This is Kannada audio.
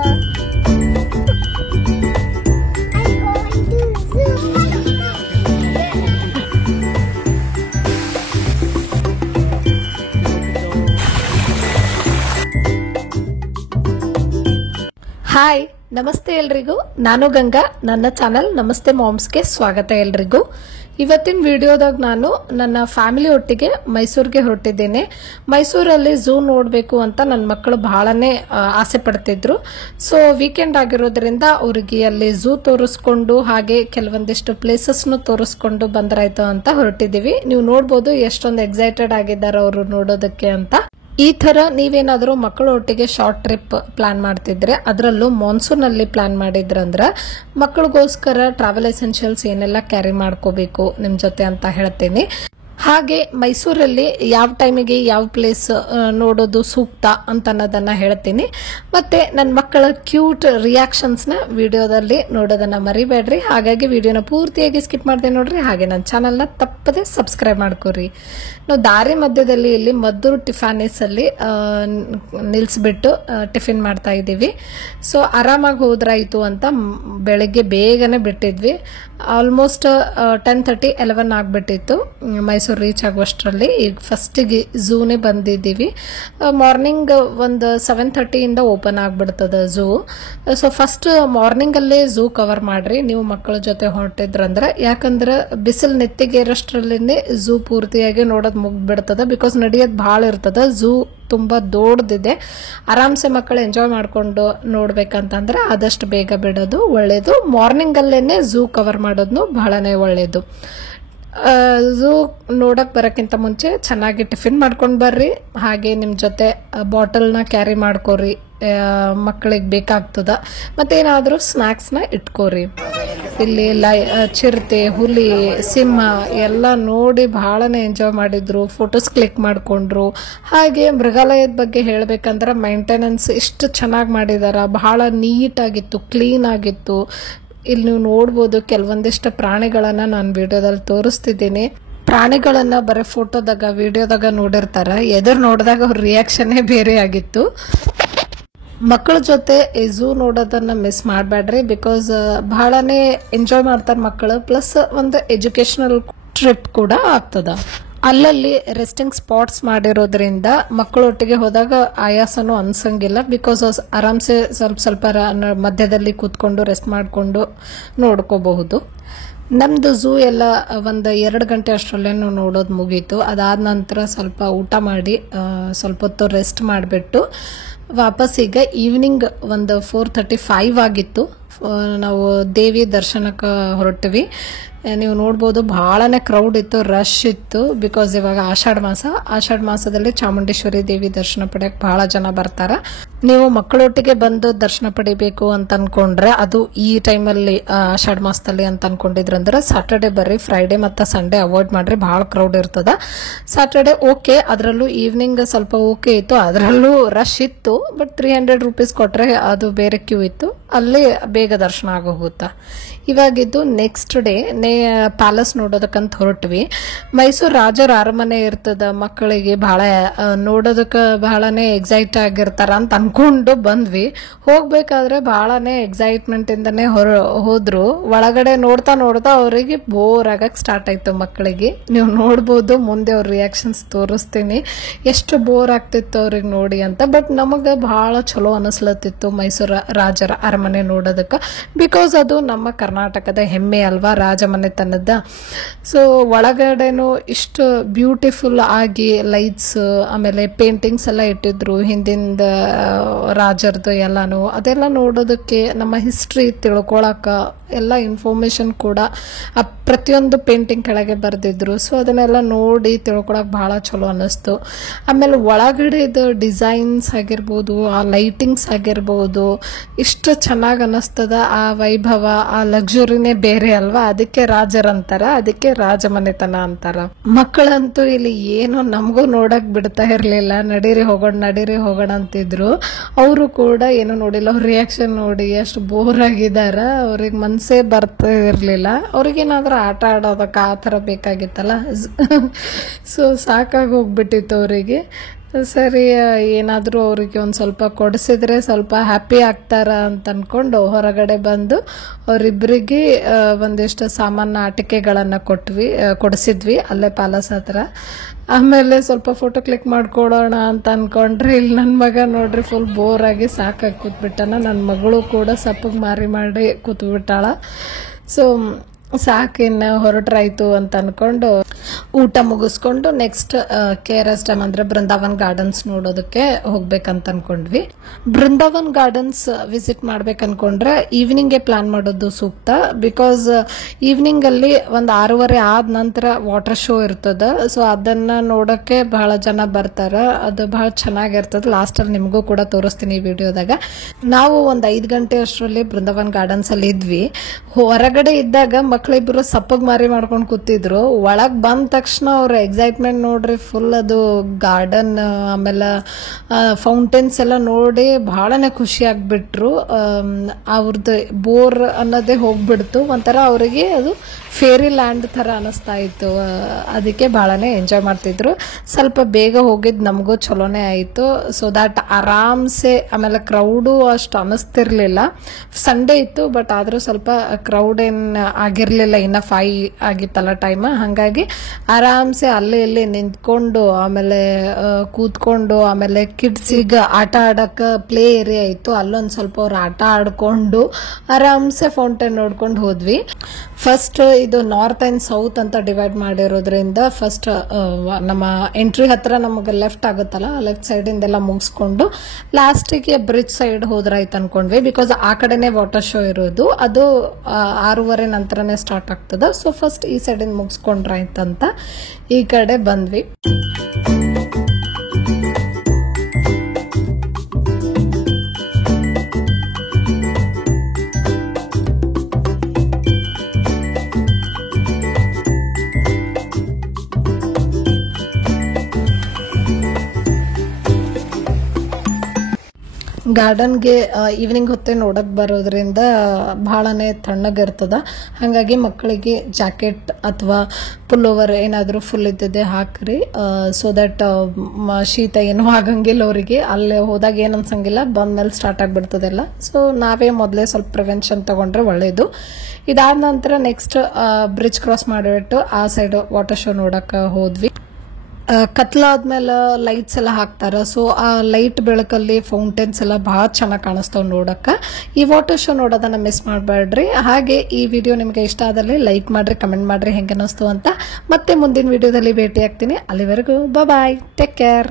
ಹಾಯ್, ನಮಸ್ತೆ ಎಲ್ರಿಗೂ. ನಾನು ಗಂಗಾ. ನನ್ನ ಚಾನಲ್ ನಮಸ್ತೆ ಮಾಮ್ಸ್ಗೆ ಸ್ವಾಗತ ಎಲ್ರಿಗೂ. ಇವತ್ತಿನ ವಿಡಿಯೋದಾಗ ನಾನು ನನ್ನ ಫ್ಯಾಮಿಲಿ ಒಟ್ಟಿಗೆ ಮೈಸೂರಿಗೆ ಹೊರಟಿದ್ದೇನೆ. ಮೈಸೂರಲ್ಲಿ ಝೂ ನೋಡಬೇಕು ಅಂತ ನನ್ನ ಮಕ್ಕಳು ಬಹಳನೇ ಆಸೆ ಪಡ್ತಿದ್ರು. ಸೊ ವೀಕೆಂಡ್ ಆಗಿರೋದ್ರಿಂದ ಅವರಿಗೆ ಅಲ್ಲಿ ಝೂ ತೋರಿಸ್ಕೊಂಡು ಹಾಗೆ ಕೆಲವೊಂದಿಷ್ಟು ಪ್ಲೇಸಸ್ನು ತೋರಿಸ್ಕೊಂಡು ಬಂದ್ರಾಯ್ತು ಅಂತ ಹೊರಟಿದ್ದೀವಿ. ನೀವು ನೋಡ್ಬೋದು ಎಷ್ಟೊಂದು ಎಕ್ಸೈಟೆಡ್ ಆಗಿದ್ದಾರೆ ಅವರು ನೋಡೋದಕ್ಕೆ ಅಂತ. ಈ ತರ ನೀವೇನಾದ್ರೂ ಮಕ್ಕಳ ಒಟ್ಟಿಗೆ ಶಾರ್ಟ್ ಟ್ರಿಪ್ ಪ್ಲಾನ್ ಮಾಡ್ತಿದ್ರೆ, ಅದರಲ್ಲೂ ಮಾನ್ಸೂನ್ ಅಲ್ಲಿ ಪ್ಲಾನ್ ಮಾಡಿದ್ರಂದ್ರ ಮಕ್ಕಳಿಗೋಸ್ಕರ ಟ್ರಾವೆಲ್ ಎಸೆನ್ಷಿಯಲ್ಸ್ ಏನೆಲ್ಲ ಕ್ಯಾರಿ ಮಾಡ್ಕೋಬೇಕು ನಿಮ್ ಜೊತೆ ಅಂತ ಹೇಳ್ತೀನಿ. ಹಾಗೆ ಮೈಸೂರಲ್ಲಿ ಯಾವ ಟೈಮಿಗೆ ಯಾವ ಪ್ಲೇಸ್ ನೋಡೋದು ಸೂಕ್ತ ಅಂತ ಅನ್ನೋದನ್ನ ಹೇಳ್ತೀನಿ. ಮತ್ತೆ ನನ್ನ ಮಕ್ಕಳ ಕ್ಯೂಟ್ ರಿಯಾಕ್ಷನ್ಸ್ ನ ವಿಡಿಯೋದಲ್ಲಿ ನೋಡೋದನ್ನ ಮರಿಬೇಡ್ರಿ. ಹಾಗಾಗಿ ವಿಡಿಯೋನ ಪೂರ್ತಿಯಾಗಿ ಸ್ಕಿಪ್ ಮಾಡ್ದೆ ನೋಡ್ರಿ. ಹಾಗೆ ನನ್ನ ಚಾನಲ್ ನ ತಪ್ಪದೆ ಸಬ್ಸ್ಕ್ರೈಬ್ ಮಾಡ್ಕೋರಿ. ನಾವು ದಾರಿ ಮಧ್ಯದಲ್ಲಿ ಇಲ್ಲಿ ಮದ್ದೂರು ಟಿಫಾನಿಸ್ ಅಲ್ಲಿ ನಿಲ್ಸ್ಬಿಟ್ಟು ಟಿಫಿನ್ ಮಾಡ್ತಾ ಇದ್ದೀವಿ. ಸೊ ಆರಾಮಾಗಿ ಹೋದ್ರಾಯ್ತು ಅಂತ ಬೆಳಗ್ಗೆ ಬೇಗನೆ ಬಿಟ್ಟಿದ್ವಿ. ಆಲ್ಮೋಸ್ಟ್ 10:30, 11 ಆಗ್ಬಿಟ್ಟಿತ್ತು ಮೈಸೂರು ರೀಚ್ ಆಗುವಷ್ಟರಲ್ಲಿ. ಈಗ ಫಸ್ಟಿಗೆ ಝೂನೇ ಬಂದಿದ್ದೀವಿ. ಮಾರ್ನಿಂಗ್ ಒಂದು 7:30 ಇಂದ ಓಪನ್ ಆಗ್ಬಿಡ್ತದ ಝೂ. ಸೊ ಫಸ್ಟ್ ಮಾರ್ನಿಂಗ್ ಅಲ್ಲೇ ಝೂ ಕವರ್ ಮಾಡ್ರಿ ನೀವು ಮಕ್ಕಳ ಜೊತೆ ಹೊರಟಿದ್ರಂದ್ರೆ. ಯಾಕಂದ್ರೆ ಬಿಸಿಲು ನೆತ್ತಿಗೇರಷ್ಟರಲ್ಲೇ ಝೂ ಪೂರ್ತಿಯಾಗಿ ನೋಡೋದು ಮುಗ್ಬಿಡ್ತದ. ಬಿಕಾಸ್ ನಡೆಯೋದು ಭಾಳ ಇರ್ತದ. ಝೂ ತುಂಬಾ ದೊಡ್ಡದಿದೆ. ಆರಾಮ್ಸೆ ಮಕ್ಕಳು ಎಂಜಾಯ್ ಮಾಡ್ಕೊಂಡು ನೋಡ್ಬೇಕಂತಂದ್ರೆ ಆದಷ್ಟು ಬೇಗ ಬಿಡೋದು ಒಳ್ಳೇದು. ಮಾರ್ನಿಂಗ್ ಅಲ್ಲೇನೆ ಝೂ ಕವರ್ ಮಾಡೋದು ಬಹಳನೇ ಒಳ್ಳೇದು. ಝೂ ನೋಡಕ್ ಬರೋಕ್ಕಿಂತ ಮುಂಚೆ ಚೆನ್ನಾಗಿ ಟಿಫಿನ್ ಮಾಡ್ಕೊಂಡು ಬರ್ರಿ. ಹಾಗೆ ನಿಮ್ಮ ಜೊತೆ ಬಾಟಲ್ನ ಕ್ಯಾರಿ ಮಾಡ್ಕೋರಿ, ಮಕ್ಕಳಿಗೆ ಬೇಕಾಗ್ತದ. ಮತ್ತೇನಾದರೂ ಸ್ನ್ಯಾಕ್ಸ್ನ ಇಟ್ಕೋರಿ. ಇಲ್ಲಿ ಚಿರತೆ, ಹುಲಿ, ಸಿಂಹ ಎಲ್ಲ ನೋಡಿ ಬಹಳನೇ ಎಂಜಾಯ್ ಮಾಡಿದ್ರು, ಫೋಟೋಸ್ ಕ್ಲಿಕ್ ಮಾಡ್ಕೊಂಡ್ರು. ಹಾಗೆ ಮೃಗಾಲಯದ ಬಗ್ಗೆ ಹೇಳ್ಬೇಕಂದ್ರೆ ಮೈಂಟೆನೆನ್ಸ್ ಇಷ್ಟು ಚೆನ್ನಾಗಿ ಮಾಡಿದಾರ. ಬಹಳ ನೀಟಾಗಿತ್ತು, ಕ್ಲೀನ್ ಆಗಿತ್ತು. ಇಲ್ಲಿ ನೀವು ನೋಡ್ಬೋದು ಕೆಲವೊಂದಿಷ್ಟು ಪ್ರಾಣಿಗಳನ್ನ ನಾನು ವಿಡಿಯೋದಲ್ಲಿ ತೋರಿಸ್ತಿದ್ದೀನಿ. ಪ್ರಾಣಿಗಳನ್ನ ಬರೀ ಫೋಟೋದಾಗ ವಿಡಿಯೋದಾಗ ನೋಡಿರ್ತಾರ, ಎದುರು ನೋಡಿದಾಗ ಅವ್ರ ರಿಯಾಕ್ಷನ್ನೇ ಬೇರೆ ಆಗಿತ್ತು. ಮಕ್ಕಳ ಜೊತೆ ಈ ಝೂ ನೋಡೋದನ್ನ ಮಿಸ್ ಮಾಡಬೇಡ್ರಿ. ಬಿಕಾಸ್ ಬಹಳನೇ ಎಂಜಾಯ್ ಮಾಡ್ತಾರೆ ಮಕ್ಕಳು. ಪ್ಲಸ್ ಒಂದು ಎಜುಕೇಶನಲ್ ಟ್ರಿಪ್ ಕೂಡ ಆಗ್ತದ. ಅಲ್ಲಲ್ಲಿ ರೆಸ್ಟಿಂಗ್ ಸ್ಪಾಟ್ಸ್ ಮಾಡಿರೋದ್ರಿಂದ ಮಕ್ಕಳೊಟ್ಟಿಗೆ ಹೋದಾಗ ಆಯಾಸನೂ ಅನ್ಸಂಗಿಲ್ಲ. ಬಿಕಾಸ್ ಆರಾಮ್ಸೆ ಸ್ವಲ್ಪ ಮಧ್ಯದಲ್ಲಿ ಕೂತ್ಕೊಂಡು ರೆಸ್ಟ್ ಮಾಡಿಕೊಂಡು ನೋಡ್ಕೋಬಹುದು. ನಮ್ದು ಝೂ ಎಲ್ಲ ಒಂದು 2 ಗಂಟೆ ಅಷ್ಟರಲ್ಲೇನು ನೋಡೋದು ಮುಗೀತು. ಅದಾದ ನಂತರ ಸ್ವಲ್ಪ ಊಟ ಮಾಡಿ ಸ್ವಲ್ಪ ಹೊತ್ತು ರೆಸ್ಟ್ ಮಾಡಿಬಿಟ್ಟು ವಾಪಸ್ ಈಗ ಈವ್ನಿಂಗ್ ಒಂದು 4:35 ಆಗಿತ್ತು. ನಾವು ದೇವಿ ದರ್ಶನಕ್ಕೆ ಹೊರಟಿವಿ. ನೀವು ನೋಡ್ಬೋದು ಬಹಳನೇ ಕ್ರೌಡ್ ಇತ್ತು, ರಶ್ ಇತ್ತು. ಬಿಕಾಸ್ ಇವಾಗ ಆಷಾಢ ಮಾಸದಲ್ಲಿ ಚಾಮುಂಡೇಶ್ವರಿ ದೇವಿ ದರ್ಶನ ಪಡೆಯಕ್ಕೆ ಬಹಳ ಜನ ಬರ್ತಾರ. ನೀವು ಮಕ್ಕಳೊಟ್ಟಿಗೆ ಬಂದು ದರ್ಶನ ಪಡಿಬೇಕು ಅಂತ ಅನ್ಕೊಂಡ್ರೆ ಅದು ಈ ಟೈಮಲ್ಲಿ ಆಷಾಢ ಮಾಸದಲ್ಲಿ ಅಂತ ಅನ್ಕೊಂಡಿದ್ರಂದ್ರೆ ಸಾಟರ್ಡೆ ಬರ್ರಿ. ಫ್ರೈಡೆ ಮತ್ತು ಸಂಡೇ ಅವಾಯ್ಡ್ ಮಾಡ್ರಿ, ಬಹಳ ಕ್ರೌಡ್ ಇರ್ತದ. ಸಾಟರ್ಡೆ ಓಕೆ, ಅದರಲ್ಲೂ ಈವ್ನಿಂಗ್ ಸ್ವಲ್ಪ ಓಕೆ ಇತ್ತು. ಅದರಲ್ಲೂ ರಶ್ ಇತ್ತು. ಬಟ್ 300 ರೂಪೀಸ್ ಕೊಟ್ರೆ ಅದು ಬೇರೆ ಕ್ಯೂ ಇತ್ತು, ಅಲ್ಲಿ ಬೇಗ ದರ್ಶನ ಆಗೋಗುತ್ತಾ. ಇವಾಗಿದ್ದು ನೆಕ್ಸ್ಟ್ ಡೇ ಪ್ಯಾಲೇಸ್ ನೋಡೋದಕ್ಕಂತ ಹೊರಟ್ವಿ. ಮೈಸೂರು ರಾಜರ ಅರಮನೆ ಇರ್ತದ. ಮಕ್ಕಳಿಗೆ ಬಹಳ ನೋಡೋದಕ್ಕೆ ಬಹಳನೇ ಎಕ್ಸೈಟ್ ಆಗಿರ್ತಾರ ಅಂತ ಅನ್ಕೊಂಡು ಬಂದ್ವಿ. ಹೋಗ್ಬೇಕಾದ್ರೆ ಬಹಳನೇ ಎಕ್ಸೈಟ್ಮೆಂಟ್ ಇಂದಾನೆ ಹೋದ್ರು. ಒಳಗಡೆ ನೋಡ್ತಾ ಅವರಿಗೆ ಬೋರ್ ಆಗಕ್ ಸ್ಟಾರ್ಟ್ ಆಯ್ತು ಮಕ್ಕಳಿಗೆ. ನೀವು ನೋಡ್ಬೋದು, ಮುಂದೆ ಅವ್ರ ರಿಯಾಕ್ಷನ್ಸ್ ತೋರಿಸ್ತೀನಿ ಎಷ್ಟು ಬೋರ್ ಆಗ್ತಿತ್ತು ಅವ್ರಿಗೆ ನೋಡಿ ಅಂತ. ಬಟ್ ನಮಗ ಬಹಳ ಚಲೋ ಅನಿಸ್ಲತ್ತಿತ್ತು ಮೈಸೂರು ರಾಜರ ಅರಮನೆ ನೋಡೋದಕ್ಕೆ. ಬಿಕಾಸ್ ಅದು ನಮ್ಮ ಕರ್ನಾಟಕದ ಹೆಮ್ಮೆ ಅಲ್ವಾ, ರಾಜಮನೆತನದ. ಸೊ ಒಳಗಡೆನು ಇಷ್ಟು ಬ್ಯೂಟಿಫುಲ್ ಆಗಿ ಲೈಟ್ಸ್, ಆಮೇಲೆ ಪೇಂಟಿಂಗ್ಸ್ ಎಲ್ಲ ಇಟ್ಟಿದ್ರು ಹಿಂದಿಂದ ರಾಜರದು ಎಲ್ಲಾನು. ಅದೆಲ್ಲ ನೋಡೋದಕ್ಕೆ, ನಮ್ಮ ಹಿಸ್ಟ್ರಿ ತಿಳ್ಕೊಳಕ ಎಲ್ಲ ಇನ್ಫಾರ್ಮೇಶನ್ ಕೂಡ ಪ್ರತಿಯೊಂದು ಪೇಂಟಿಂಗ್ ಕೆಳಗೆ ಬರೆದಿದ್ರು. ಸೊ ಅದನ್ನೆಲ್ಲ ನೋಡಿ ತಿಳ್ಕೊಳಕ್ ಬಹಳ ಚಲೋ ಅನ್ನಿಸ್ತು. ಆಮೇಲೆ ಒಳಗಡೆದು ಡಿಸೈನ್ಸ್ ಆಗಿರ್ಬೋದು, ಆ ಲೈಟಿಂಗ್ಸ್ ಆಗಿರ್ಬೋದು, ಇಷ್ಟು ಚೆನ್ನಾಗಿ ಅನ್ನಿಸ್ತದ. ಆ ವೈಭವ, ಆ ಲಕ್ಸುರಿನೇ ಬೇರೆ ಅಲ್ವಾ. ಅದಕ್ಕೆ ರಾಜರಂತಾರ, ಅದಕ್ಕೆ ರಾಜಮನೆತನ ಅಂತಾರ. ಮಕ್ಕಳಂತೂ ಇಲ್ಲಿ ಏನು ನಮಗೂ ನೋಡಕ್ ಬಿಡ್ತಾ ಇರ್ಲಿಲ್ಲ. ನಡೀರಿ ಹೋಗೋಣ ಅಂತಿದ್ರು. ಅವರು ಕೂಡ ಏನು ನೋಡಿಲ್ಲ. ಅವ್ರ ರಿಯಾಕ್ಷನ್ ನೋಡಿ ಎಷ್ಟು ಬೋರ್ ಆಗಿದಾರ. ಅವ್ರಿಗೆ ಮನ್ಸೇ ಬರ್ತಾ ಇರ್ಲಿಲ್ಲ. ಅವ್ರಿಗೇನಾದ್ರೂ ಆಟ ಆಡೋದಕ್ಕೆ ಆ ಥರ ಬೇಕಾಗಿತ್ತಲ್ಲ. ಸೊ ಸಾಕಾಗಿ ಹೋಗ್ಬಿಟ್ಟಿತ್ತು ಅವರಿಗೆ. ಸರಿ ಏನಾದರೂ ಅವರಿಗೆ ಒಂದು ಸ್ವಲ್ಪ ಕೊಡಿಸಿದ್ರೆ ಸ್ವಲ್ಪ ಹ್ಯಾಪಿ ಆಗ್ತಾರ ಅಂತ ಅಂದ್ಕೊಂಡು ಹೊರಗಡೆ ಬಂದು ಅವರಿಬ್ಬರಿಗೆ ಒಂದಿಷ್ಟು ಸಾಮಾನು ಆಟಿಕೆಗಳನ್ನು ಕೊಡಿಸಿದ್ವಿ ಅಲ್ಲೇ ಪ್ಯಾಲೇಸ್ ಹತ್ರ. ಆಮೇಲೆ ಸ್ವಲ್ಪ ಫೋಟೋ ಕ್ಲಿಕ್ ಮಾಡ್ಕೊಳ್ಳೋಣ ಅಂತ ಅಂದ್ಕೊಂಡ್ರೆ ಇಲ್ಲಿ ನನ್ನ ಮಗ ನೋಡ್ರಿ ಫುಲ್ ಬೋರಾಗಿ ಸಾಕಾಗಿ ಕೂತ್ಬಿಟ್ಟಾನ. ನನ್ನ ಮಗಳು ಕೂಡ ಸಪ್ಪಗೆ ಮಾಡಿ ಕೂತ್ಬಿಟ್ಟಾಳ. ಸೊ ಸಾಕಿನ್ನು ಹೊರಟ್ರಾಯ್ತು ಅಂತ ಅಂದ್ಕೊಂಡು ಊಟ ಮುಗಿಸ್ಕೊಂಡು ನೆಕ್ಸ್ಟ್ KRS ಡ್ಯಾಮ್ ಅಂದರೆ ಬೃಂದಾವನ್ ಗಾರ್ಡನ್ಸ್ ನೋಡೋದಕ್ಕೆ ಹೋಗ್ಬೇಕಂತ ಅನ್ಕೊಂಡ್ವಿ. ಬೃಂದಾವನ್ ಗಾರ್ಡನ್ಸ್ ವಿಸಿಟ್ ಮಾಡ್ಬೇಕು ಅನ್ಕೊಂಡ್ರೆ ಈವ್ನಿಂಗೇ ಪ್ಲಾನ್ ಮಾಡೋದು ಸೂಕ್ತ. ಬಿಕಾಸ್ ಈವ್ನಿಂಗಲ್ಲಿ ಒಂದು 6:30 ಆದ ನಂತರ ವಾಟರ್ ಶೋ ಇರ್ತದೆ. ಸೊ ಅದನ್ನು ನೋಡೋಕ್ಕೆ ಬಹಳ ಜನ ಬರ್ತಾರೆ. ಅದು ಬಹಳ ಚೆನ್ನಾಗಿರ್ತದೆ. ಲಾಸ್ಟಲ್ಲಿ ನಿಮಗೂ ಕೂಡ ತೋರಿಸ್ತೀನಿ ಈ ವಿಡಿಯೋದಾಗ. ನಾವು ಒಂದು 5 ಗಂಟೆ ಅಷ್ಟರಲ್ಲಿ ಬೃಂದಾವನ್ ಗಾರ್ಡನ್ಸಲ್ಲಿ ಇದ್ವಿ. ಹೊರಗಡೆ ಇದ್ದಾಗ ಮಕ್ಕಳಿಬ್ಬರು ಸಪ್ಪಗೆ ಮಾರಿ ಮಾಡ್ಕೊಂಡು ಕೂತಿದ್ರು. ಒಳಗೆ ಬಂದ ತಕ್ಷಣ ಅವ್ರ ಎಕ್ಸೈಟ್ಮೆಂಟ್ ನೋಡ್ರಿ ಫುಲ್. ಅದು ಗಾರ್ಡನ್ ಆಮೇಲೆ ಫೌಂಟೇನ್ಸ್ ಎಲ್ಲ ನೋಡಿ ಬಹಳನೇ ಖುಷಿ ಆಗ್ಬಿಟ್ರು. ಅವ್ರದ್ದು ಬೋರ್ ಅನ್ನೋದೇ ಹೋಗ್ಬಿಡ್ತು. ಒಂಥರ ಅವರಿಗೆ ಅದು ಫೇರಿ ಲ್ಯಾಂಡ್ ಥರ ಅನಿಸ್ತಾ ಇತ್ತು. ಅದಕ್ಕೆ ಬಹಳನೇ ಎಂಜಾಯ್ ಮಾಡ್ತಿದ್ರು. ಸ್ವಲ್ಪ ಬೇಗ ಹೋಗಿದ್ದು ನಮಗೂ ಚಲೋನೇ ಆಯಿತು. ಸೊ ದ್ಯಾಟ್ ಆರಾಮ್ಸೆ, ಆಮೇಲೆ ಕ್ರೌಡು ಅಷ್ಟು ಅನ್ನಿಸ್ತಿರ್ಲಿಲ್ಲ. ಸಂಡೇ ಇತ್ತು ಬಟ್ ಆದರೂ ಸ್ವಲ್ಪ ಕ್ರೌಡ್ ಏನು ಆಗಿರಲಿಲ್ಲ. ಇನ್ನು 5 ಆಗಿತ್ತಲ್ಲ ಟೈಮ್. ಹಾಗಾಗಿ ಆರಾಮ್ಸೆ ಅಲ್ಲೇ ಇಲ್ಲಿ ನಿಂತ್ಕೊಂಡು ಆಮೇಲೆ ಕೂತ್ಕೊಂಡು ಆಮೇಲೆ ಕಿಡ್ಸಿಗೆ ಆಟ ಆಡೋಕ್ಕೆ ಪ್ಲೇ ಏರಿಯಾ ಇತ್ತು. ಅಲ್ಲೊಂದು ಸ್ವಲ್ಪ ಅವ್ರು ಆಟ ಆಡ್ಕೊಂಡು ಆರಾಮ್ಸೆ ಫೌಂಟೇನ್ ನೋಡ್ಕೊಂಡು ಹೋದ್ವಿ. ಫಸ್ಟ್ ಇದು ನಾರ್ತ್ ಆ್ಯಂಡ್ ಸೌತ್ ಅಂತ ಡಿವೈಡ್ ಮಾಡಿರೋದ್ರಿಂದ ಫಸ್ಟ್ ನಮ್ಮ ಎಂಟ್ರಿ ಹತ್ರ ನಮಗೆ ಲೆಫ್ಟ್ ಆಗುತ್ತಲ್ಲ, ಲೆಫ್ಟ್ ಸೈಡಿಂದೆಲ್ಲ ಮುಗಿಸ್ಕೊಂಡು ಲಾಸ್ಟಿಗೆ ಬ್ರಿಡ್ಜ್ ಸೈಡ್ ಹೋದ್ರಾಯ್ತು ಅನ್ಕೊಂಡ್ವಿ. ಬಿಕಾಸ್ ಆ ಕಡೆನೇ ವಾಟರ್ ಶೋ ಇರೋದು. ಅದು 6:30 ನಂತರನೇ ಸ್ಟಾರ್ಟ್ ಆಗ್ತದೆ. ಸೊ ಫಸ್ಟ್ ಈ ಸೈಡಿಂದ ಮುಗಿಸ್ಕೊಂಡ್ರಾಯ್ತಂತ ಈ ಕಡೆ ಬಂದ್ವಿ. ಗಾರ್ಡನ್ಗೆ ಈವ್ನಿಂಗ್ ಹೊತ್ತೆ ನೋಡಕ್ಕೆ ಬರೋದ್ರಿಂದ ಭಾಳನೇ ತಣ್ಣಗಿರ್ತದ. ಹಾಗಾಗಿ ಮಕ್ಕಳಿಗೆ ಜಾಕೆಟ್ ಅಥವಾ ಪುಲ್ಲೋವರ್ ಏನಾದರೂ ಫುಲ್ ಇದ್ದದ್ದೇ ಹಾಕ್ರಿ. ಸೊ ದಟ್ ಶೀತ ಏನೂ ಆಗಂಗಿಲ್ಲ ಅವರಿಗೆ. ಅಲ್ಲಿ ಹೋದಾಗ ಏನು ಅನ್ಸಂಗಿಲ್ಲ, ಬಂದ್ಮೇಲೆ ಸ್ಟಾರ್ಟ್ ಆಗಿಬಿಡ್ತದೆಲ್ಲ. ಸೊ ನಾವೇ ಮೊದಲೇ ಸ್ವಲ್ಪ ಪ್ರಿವೆನ್ಷನ್ ತಗೊಂಡ್ರೆ ಒಳ್ಳೆಯದು. ಇದಾದ ನಂತರ ನೆಕ್ಸ್ಟ್ ಬ್ರಿಡ್ಜ್ ಕ್ರಾಸ್ ಮಾಡಿಬಿಟ್ಟು ಆ ಸೈಡ್ ವಾಟರ್ ಶೋ ನೋಡಕ್ಕೆ ಹೋದ್ವಿ. ಕತ್ಲಾದ್ಮೇಲೆ ಲೈಟ್ಸ್ ಎಲ್ಲ ಹಾಕ್ತಾರೆ. ಸೊ ಆ ಲೈಟ್ ಬೆಳಕಲ್ಲಿ ಫೌಂಟೇನ್ಸ್ ಎಲ್ಲ ಭಾಳ ಚೆನ್ನಾಗಿ ಕಾಣಿಸ್ತಾವೆ ನೋಡಕ್ಕೆ. ಈ ವಾಟರ್ ಶೋ ನೋಡೋದನ್ನ ಮಿಸ್ ಮಾಡಬೇಡ್ರಿ. ಹಾಗೆ ಈ ವಿಡಿಯೋ ನಿಮಗೆ ಇಷ್ಟ ಆದಲ್ಲಿ ಲೈಕ್ ಮಾಡಿರಿ, ಕಮೆಂಟ್ ಮಾಡಿರಿ ಹೆಂಗೆ ಅನ್ನಿಸ್ತು ಅಂತ. ಮತ್ತೆ ಮುಂದಿನ ವಿಡಿಯೋದಲ್ಲಿ ಭೇಟಿ ಆಗ್ತೀನಿ. ಅಲ್ಲಿವರೆಗೂ ಬಾಯ್, ಟೇಕ್ ಕೇರ್.